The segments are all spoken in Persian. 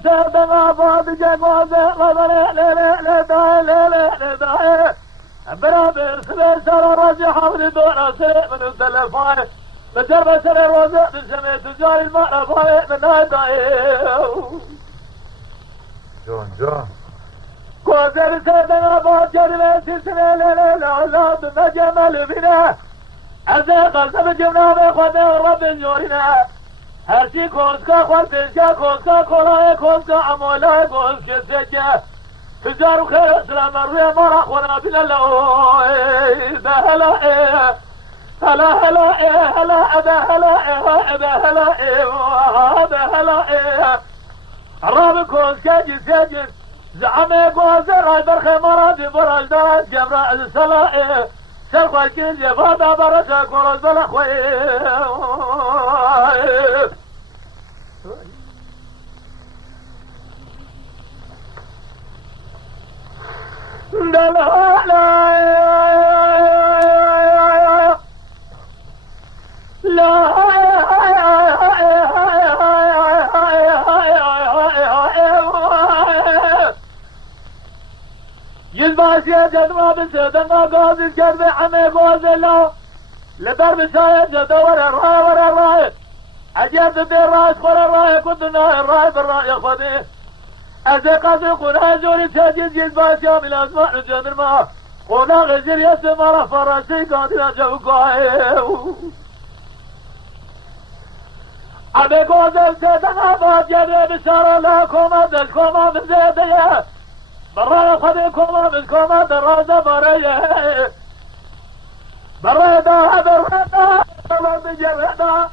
بسادنا فاضجة قوزة لا برابر سبيسر رجع حول دور سريع من التلفاي بجرب سريع روزة بسمي تجاري المعرفة من هداي جون قوزة بسادنا فاضجة لبيسي سنة لا بمجمل بنا أزيق الزب جمنا بخوة رب جورنا هرشي كوزكا خوالتشا كوزكا كولاي كوزكا عمولاي كوزكا سجا تجار خير اسلام الريا مرح ولا بلا لو هلا هلا هلا هلا هلا الراب كوزكا جسجل زعمي كوزا راي برخي مرادي برج دراج جبرا السلا سرقا الكنز يفادا برسا كوروز بلخوي لا لا لا يزباس يا جدما بسيدنا قاضي الكربي حمي قوزي الله لدرب سايد جدور الراي عجيب دي الراي ادخل الراي كدنا الراي بالراي اخواني ازي قاسي قونا زوري تاجيز يزباس يا من الاسماء نجد الماء قونا غزير يسمى فرنسي قاضي نجو قاي عمي قوزي بسيدنا باجي بسار الله كوما دلكوما من زيدية برا خديكم منكم درازة برية بريدة الله بجرده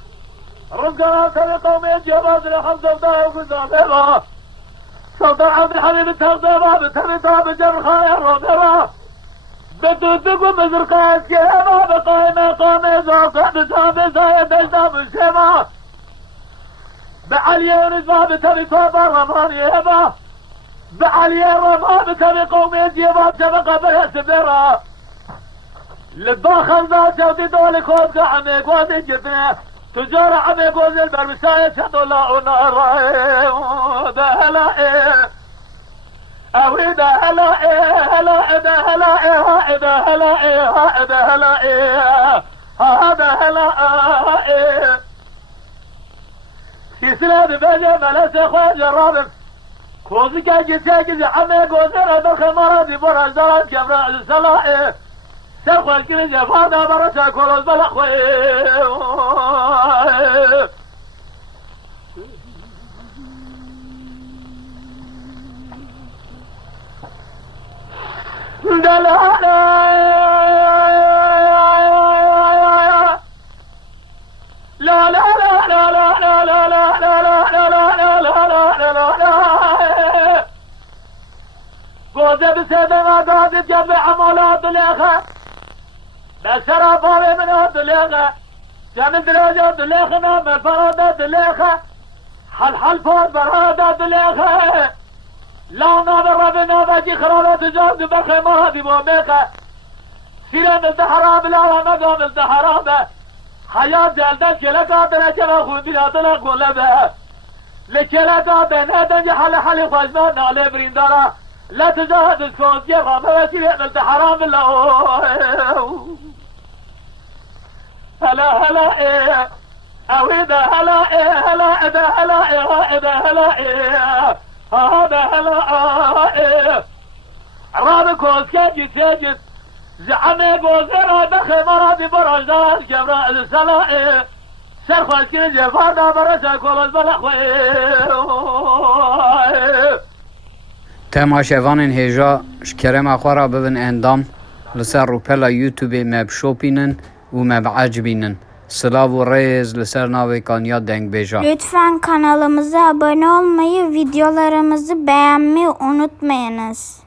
رزقنا سرقوا من جباز لحمزة وضاء وقزاميبا صدر عبد الحبيب الترزيبا بتربيتها بجر خير ربيبا بدودكم بزرقاء سكيبا بقايمة قامي زرقاء بتابي زايد اجدا مشيبا بعلي رزبا بتربيتها برمانيبا بعلي الرفا بكبي قومي جيبات شبقة بيسبرا للداخل ذات جودي دولي كوزك عمي قوزي جبنه تجار عمي قوزي البرمساية شدو لا ونار ده هلا ايه اوي ده هلا ايه هلا ده هلا ايه ده هلا ايه ده هلا ايه هذا هلا ايه سلسلة بيجي ملسة خويا جرابك كوزي كاجي تاجي عمي قوزي ردخ مرضي برج درج جبرا السلائي سرخوا الكنز يفادا برشا كولوز بلخوي لا لا لا لا لا لا لا لا لا لا لا لا قوزي بسيدنا قاضي تجمع عمولات اليخة بسرى فاضي من هاد اليخة جمد درجات اليخة من فرادات اليخة حل فوق برادات اليخة لا نابر ربنا باجي خرابات جاد برخي مرادي بوميخة سيران الدحرام لا ومقام الدحرام حياة جلدان كلاكات نجمع خودي لا تلقوا لبها لكلاكات نادن حل خجمان على بريندارا لا تجاهد الكون يبغى ما يصير يعمل حرام الله هلا هلا ايه اويدا هلا ايه هلا اذا هلا ايه اذا هلا ايه هذا هلا ايه رابك وسكاجي ساجد زعمي بوزيرا دخل مرادي برجدار جبراء السلائي سرخوا الكنز يفادا برسا كولوز بلخوي تماشاوانین هجا شکرم اخوارا ببن اندام لسر روپلا یوتیوب مب شوپینن و مب عجبینن سلاv و ریز لسر ناوی کانیا دنگ بیجا. Lütfen kanalımıza abone olmayı, videolarımızı beğenmeyi unutmayınız.